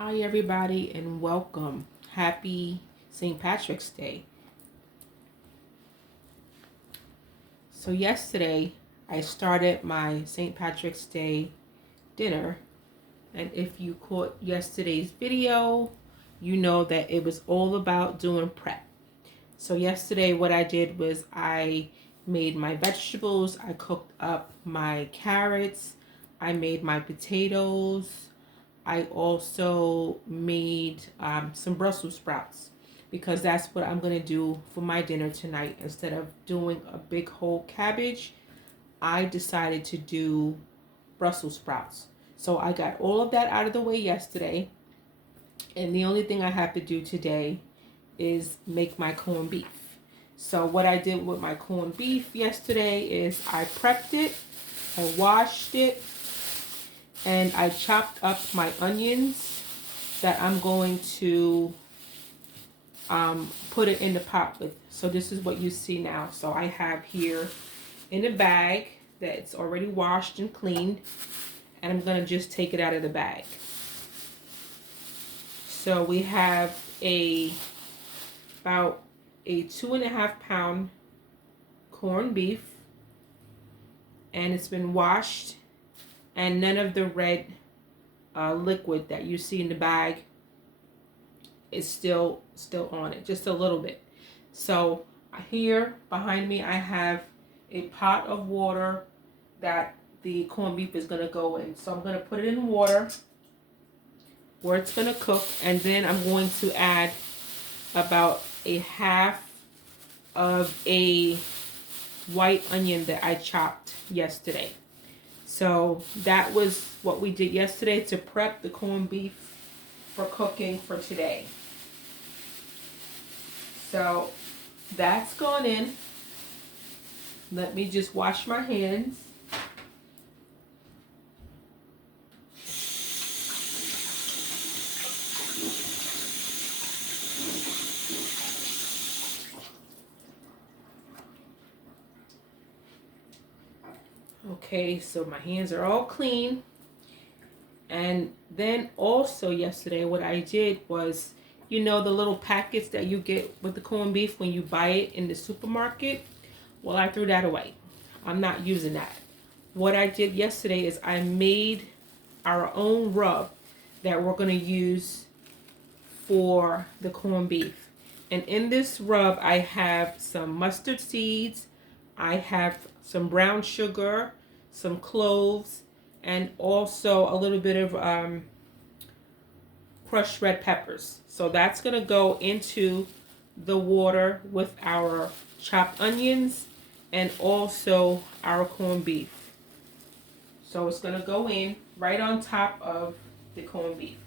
Hi, everybody, and welcome. Happy St. Patrick's Day. So, yesterday I started my St. Patrick's Day dinner, and if you caught yesterday's video, you know that it was all about doing prep. So, yesterday, what I did was I made my vegetables, I cooked up my carrots, I made my potatoes. I also made some Brussels sprouts because that's what I'm going to do for my dinner tonight. Instead of doing a big whole cabbage, I decided to do Brussels sprouts. So I got all of that out of the way yesterday. And the only thing I have to do today is make my corned beef. So what I did with my corned beef yesterday is I prepped it, I washed it, and I chopped up my onions that I'm going to put it in the pot with. So this is what you see now. So I have here in a bag that it's already washed and cleaned, and I'm going to just take it out of the bag. So we have about a 2.5 pound corned beef, and it's been washed, and none of the red liquid that you see in the bag is still on it, just a little bit. So here behind me I have a pot of water that the corned beef is going to go in. So I'm going to put it in water where it's going to cook, and then I'm going to add about a half of a white onion that I chopped yesterday. So that was what we did yesterday to prep the corned beef for cooking for today. So that's gone in. Let me just wash my hands. Okay, so my hands are all clean. And then also yesterday what I did was, you know, the little packets that you get with the corned beef when you buy it in the supermarket? Well, I threw that away. I'm not using that. What I did yesterday is I made our own rub that we're going to use for the corned beef. And in this rub, I have some mustard seeds, I have some brown sugar, some cloves, and also a little bit of crushed red peppers. So that's going to go into the water with our chopped onions and also our corned beef. So it's going to go in right on top of the corned beef.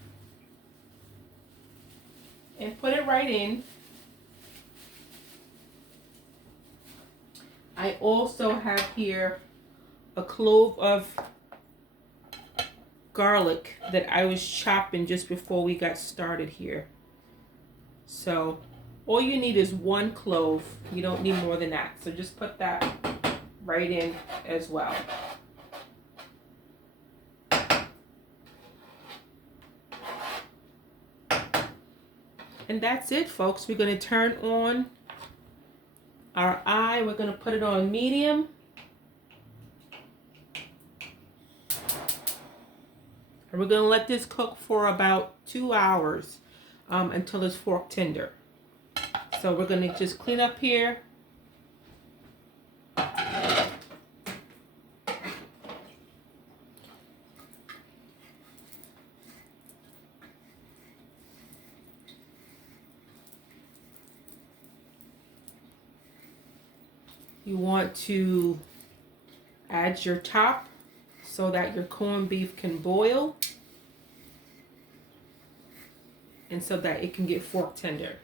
And put it right in. I also have here a clove of garlic that I was chopping just before we got started here. So all you need is one clove. You don't need more than that. So just put that right in as well. And that's it, folks. We're going to turn on our eye. We're going to put it on medium. And we're going to let this cook for about 2 hours until it's fork tender. So we're going to just clean up here. You want to add your top so that your corned beef can boil and so that it can get fork tender.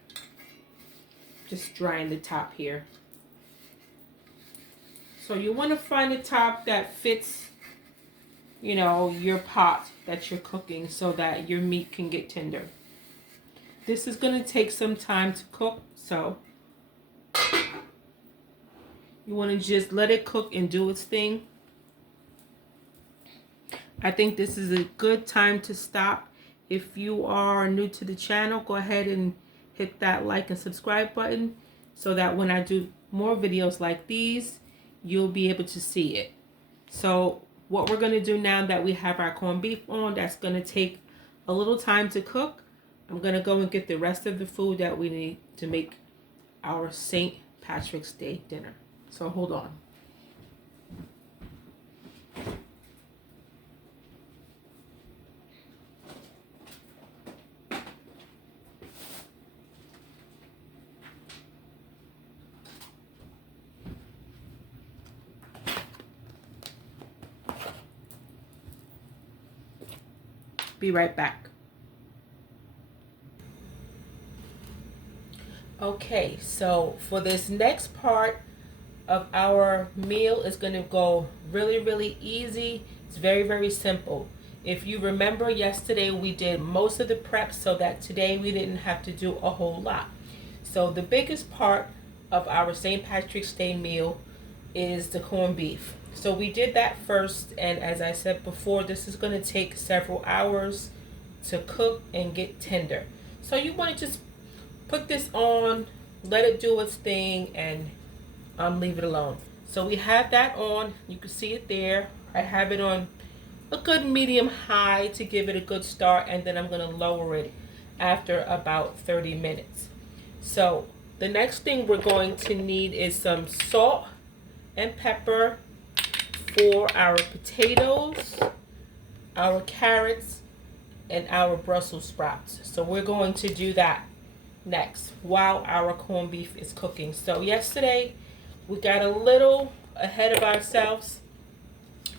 Just drying the top here. So you want to find a top that fits, you know, your pot that you're cooking so that your meat can get tender. This is going to take some time to cook, so you want to just let it cook and do its thing. I think this is a good time to stop If you are new to the channel, go ahead and hit that like and subscribe button so that when I do more videos like these, you'll be able to see it. So what we're going to do now that we have our corned beef on, that's going to take a little time to cook. I'm going to go and get the rest of the food that we need to make our St. Patrick's Day dinner. So hold on. Be right back. Okay, so for this next part of our meal, is going to go really easy. It's very simple. If you remember, yesterday we did most of the prep so that today we didn't have to do a whole lot. So the biggest part of our St. Patrick's Day meal is the corned beef. So we did that first, and as I said before, this is going to take several hours to cook and get tender. So you want to just put this on, let it do its thing, and leave it alone. So we have that on. You can see it there. I have it on a good medium high to give it a good start, and then I'm going to lower it after about 30 minutes. So the next thing we're going to need is some salt and pepper for our potatoes, our carrots, and our Brussels sprouts. So we're going to do that next while our corned beef is cooking. So yesterday we got a little ahead of ourselves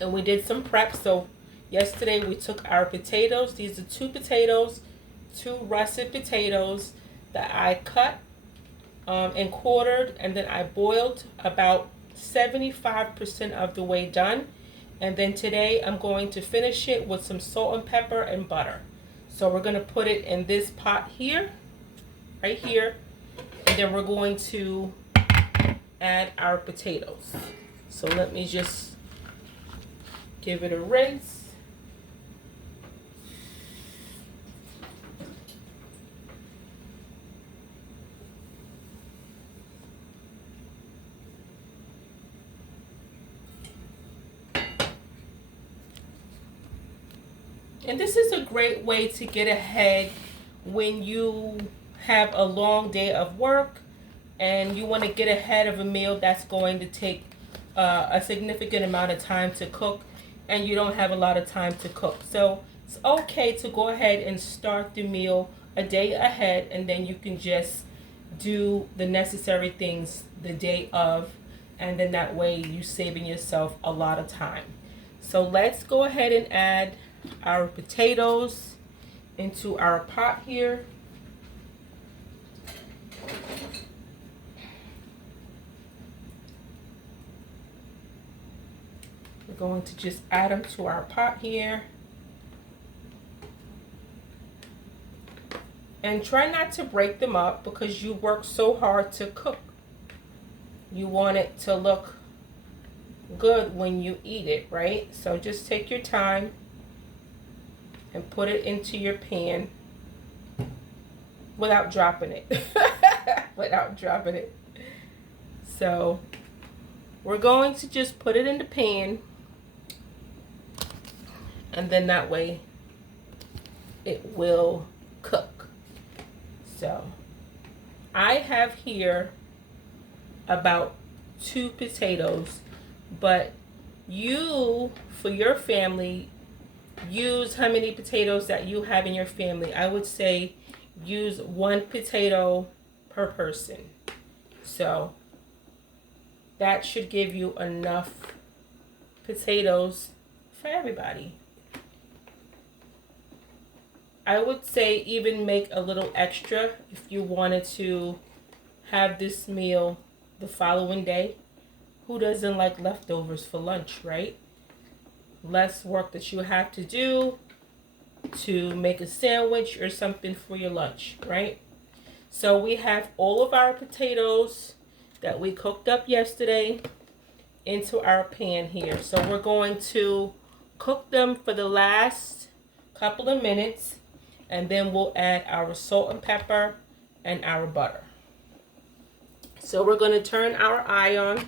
and we did some prep. So yesterday we took our potatoes. These are two potatoes, two russet potatoes that I cut and quartered, and then I boiled about 75% of the way done. And then today I'm going to finish it with some salt and pepper and butter. So we're going to put it in this pot here, right here, and then we're going to add our potatoes. So let me just give it a rinse. And this is a great way to get ahead when you have a long day of work and you want to get ahead of a meal that's going to take a significant amount of time to cook, and you don't have a lot of time to cook. So it's okay to go ahead and start the meal a day ahead, and then you can just do the necessary things the day of, and then that way you're saving yourself a lot of time. So let's go ahead and add our potatoes into our pot here. We're going to just add them to our pot here. And try not to break them up because you work so hard to cook. You want it to look good when you eat it, right? So just take your time and put it into your pan without dropping it. Without dropping it. So we're going to just put it in the pan, and then that way it will cook. So I have here about 2 potatoes, but you, for your family, use how many potatoes that you have in your family. I would say use 1 potato per person. So that should give you enough potatoes for everybody. I would say even make a little extra if you wanted to have this meal the following day. Who doesn't like leftovers for lunch, right? Less work that you have to do to make a sandwich or something for your lunch, right? So we have all of our potatoes that we cooked up yesterday into our pan here. So we're going to cook them for the last couple of minutes, And then we'll add our salt and pepper and our butter. So we're going to turn our eye on,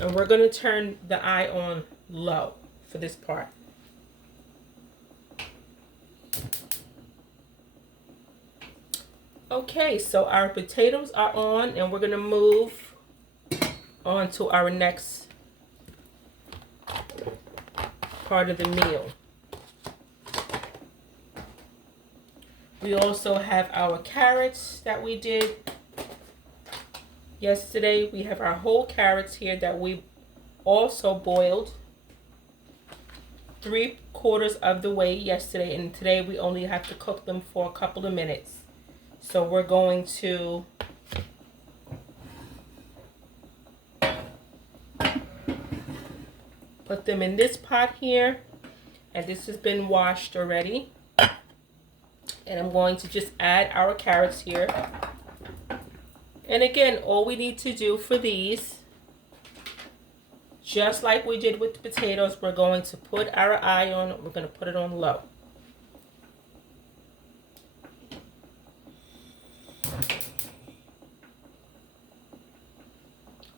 and we're going to turn the eye on low for this part. Okay, so our potatoes are on, and we're going to move on to our next part of the meal. We also have our carrots that we did yesterday. We have our whole carrots here that we also boiled 3/4 of the way yesterday, and today we only have to cook them for a couple of minutes. So we're going to put them in this pot here, and this has been washed already. And I'm going to just add our carrots here. And again, all we need to do for these, just like we did with the potatoes, we're going to put our eye on, we're going to put it on low.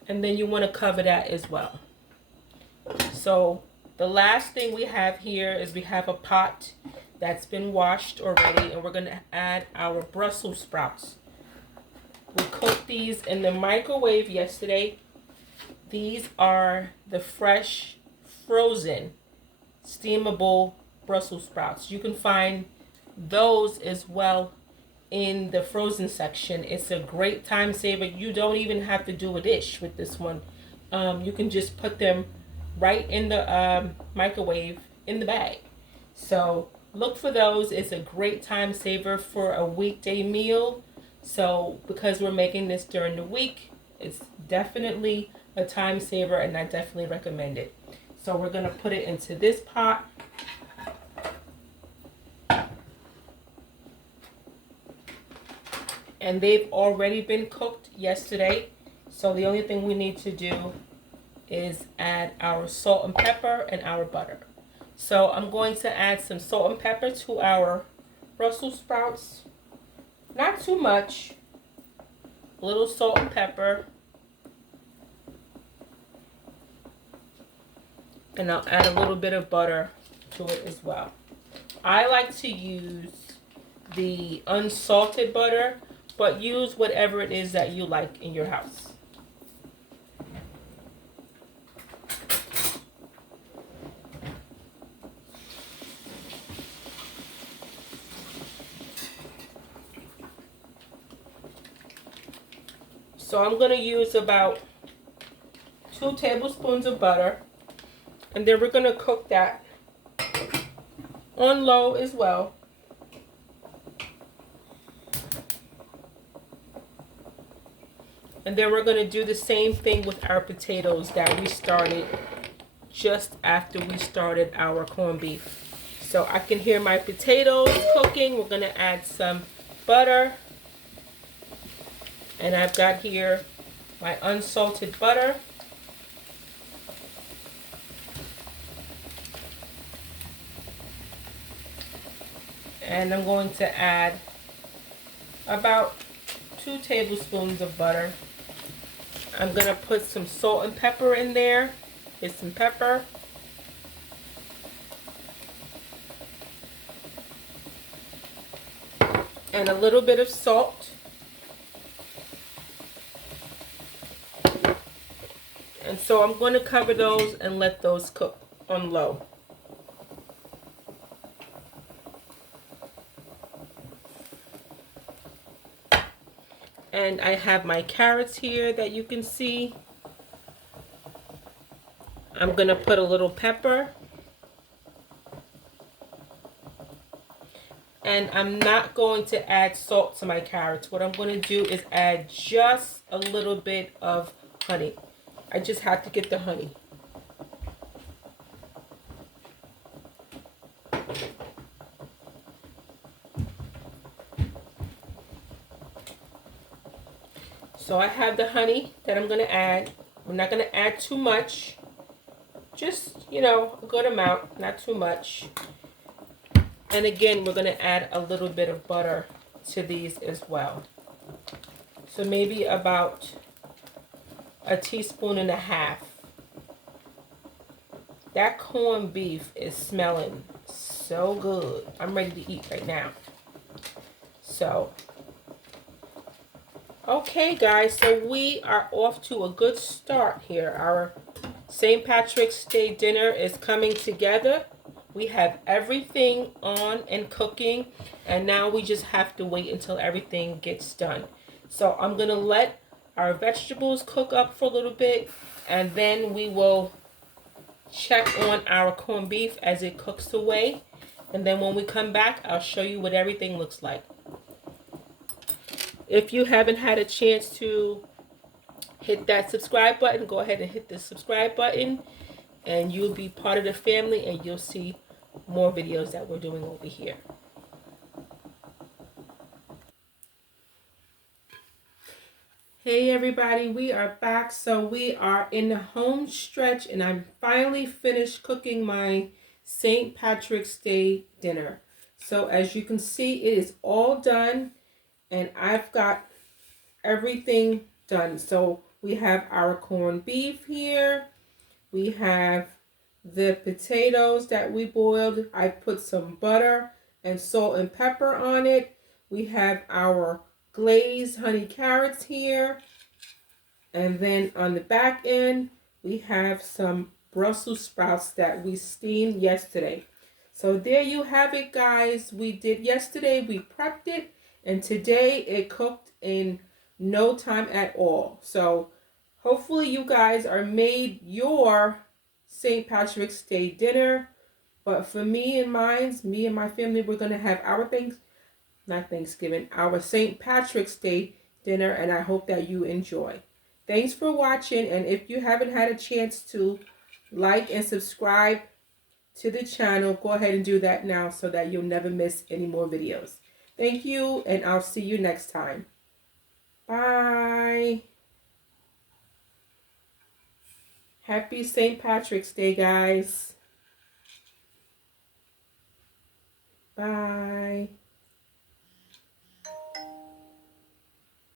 And then you want to cover that as well. So the last thing we have here is we have a pot that's been washed already, and we're going to add our Brussels sprouts. We cooked these in the microwave yesterday. These are the fresh, frozen, steamable Brussels sprouts. You can find those as well in the frozen section. It's a great time saver. You don't even have to do a dish with this one. You can just put them right in the microwave in the bag. So look for those. It's a great time saver for a weekday meal. So because we're making this during the week, it's definitely a time saver, and I definitely recommend it. So we're going to put it into this pot. And they've already been cooked yesterday. So the only thing we need to do is add our salt and pepper and our butter. So I'm going to add some salt and pepper to our Brussels sprouts. Not too much. A little salt and pepper. And I'll add a little bit of butter to it as well. I like to use the unsalted butter, but use whatever it is that you like in your house. So I'm going to use about 2 tablespoons of butter, and then we're going to cook that on low as well. And then we're going to do the same thing with our potatoes that we started just after we started our corned beef. So I can hear my potatoes cooking. We're going to add some butter. And I've got here my unsalted butter. And I'm going to add about 2 tablespoons of butter. I'm going to put some salt and pepper in there. Get some pepper. And a little bit of salt. And so I'm going to cover those and let those cook on low. And I have my carrots here that you can see. I'm going to put a little pepper. And I'm not going to add salt to my carrots. What I'm going to do is add just a little bit of honey. I just have to get the honey. So I have the honey that I'm going to add. I'm not going to add too much. Just, a good amount, not too much. And again, we're going to add a little bit of butter to these as well. So maybe about a teaspoon and a half. That corned beef is smelling so good. I'm ready to eat right now. So, okay guys, so we are off to a good start here. Our St. Patrick's Day dinner is coming together. We have everything on and cooking, and now we just have to wait until everything gets done. So I'm going to let our vegetables cook up for a little bit, and then we will check on our corned beef as it cooks away. And then when we come back, I'll show you what everything looks like. If you haven't had a chance to hit that subscribe button, go ahead and hit the subscribe button, and you'll be part of the family, and you'll see more videos that we're doing over here. Hey everybody, we are back. So we are in the home stretch, and I'm finally finished cooking my St. Patrick's Day dinner. So as you can see, it is all done, and I've got everything done. So we have our corned beef here. We have the potatoes that we boiled. I put some butter and salt and pepper on it. We have our glazed honey carrots here. And then on the back end, we have some Brussels sprouts that we steamed yesterday. So there you have it, guys. We did yesterday, we prepped it, and today it cooked in no time at all. So hopefully you guys are made your St. Patrick's Day dinner. But for me and me and my family, we're going to have our our St. Patrick's Day dinner, and I hope that you enjoy. Thanks for watching, and if you haven't had a chance to like and subscribe to the channel, go ahead and do that now so that you'll never miss any more videos. Thank you, and I'll see you next time. Bye. Happy St. Patrick's Day, guys. Bye.